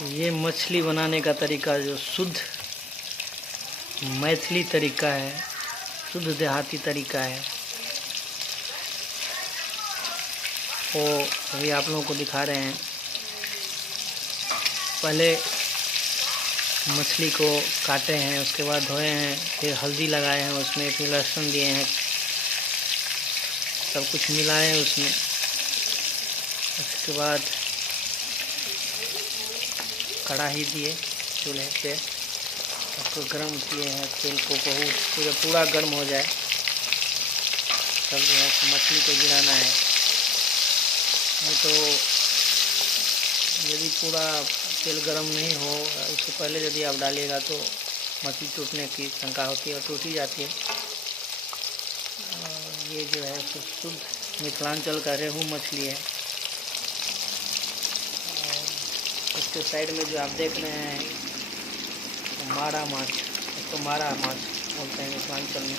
ये मछली बनाने का तरीका जो शुद्ध मैथिली तरीका है, शुद्ध देहाती तरीका है, वो अभी आप लोगों को दिखा रहे हैं। पहले मछली को काटे हैं, उसके बाद धोए हैं, फिर हल्दी लगाए हैं उसमें, फिर लहसुन दिए हैं, सब कुछ मिलाए हैं उसमें। उसके बाद कढ़ाई दिए चूल्हे पे, उसको गर्म किए हैं, तेल को बहुत पूरा गर्म हो जाए तब जो है मछली को गिराना है। नहीं तो यदि पूरा तेल गर्म नहीं हो, उससे पहले यदि आप डालिएगा तो मछली टूटने की शंका होती है और टूट ही जाती है। ये जो है शुद्ध मिथिलांचल का रेहू मछली है। इसके साइड में जो आप देख रहे हैं मारा माछ, इसको मारा माछ बोलते हैं मिथिलांचल में।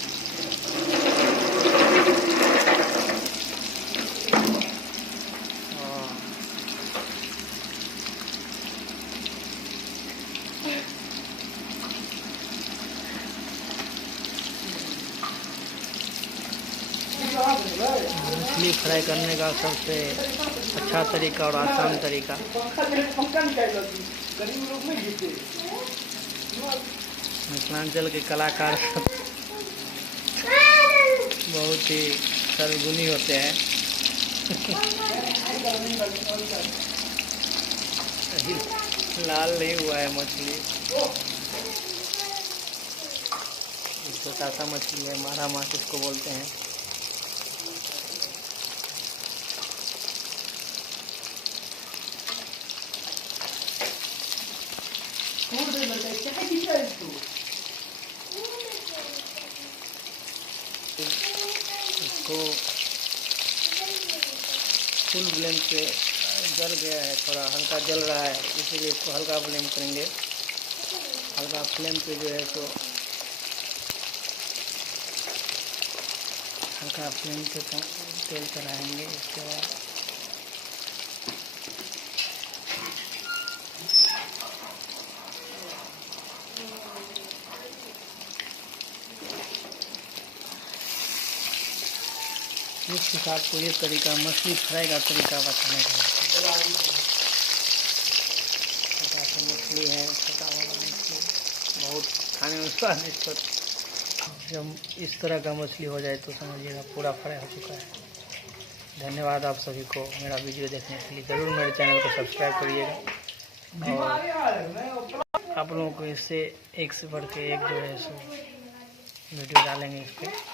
मछली फ्राई करने का सबसे अच्छा तरीका और आसान तरीका, मिथिलांचल के कलाकार बहुत ही सर्वगुणी होते हैं। लाल नहीं हुआ है मछली, छोटा सा मछली है, मारा माछ इसको बोलते हैं। इसको फुल फ्लेम पे जल गया है, थोड़ा हल्का जल रहा है, इसीलिए इसको हल्का फ्लेम करेंगे। हल्का फ्लेम पे जो है तो हल्का फ्लेम पे तेल चढ़ाएंगे। इसके बाद इस हिसाब को ये तरीका मछली फ्राई का तरीका बताने का। छोटा सा मछली है, छोटा वाला मछली बहुत खाने में स्वादिष्ट होता है। जब इस तरह का मछली हो जाए तो समझिएगा पूरा फ्राई हो चुका है। धन्यवाद आप सभी को मेरा वीडियो देखने के लिए। ज़रूर मेरे चैनल को सब्सक्राइब करिएगा और आप लोगों को इससे एक से बढ़ के एक जो है सो वीडियो डालेंगे इस पर।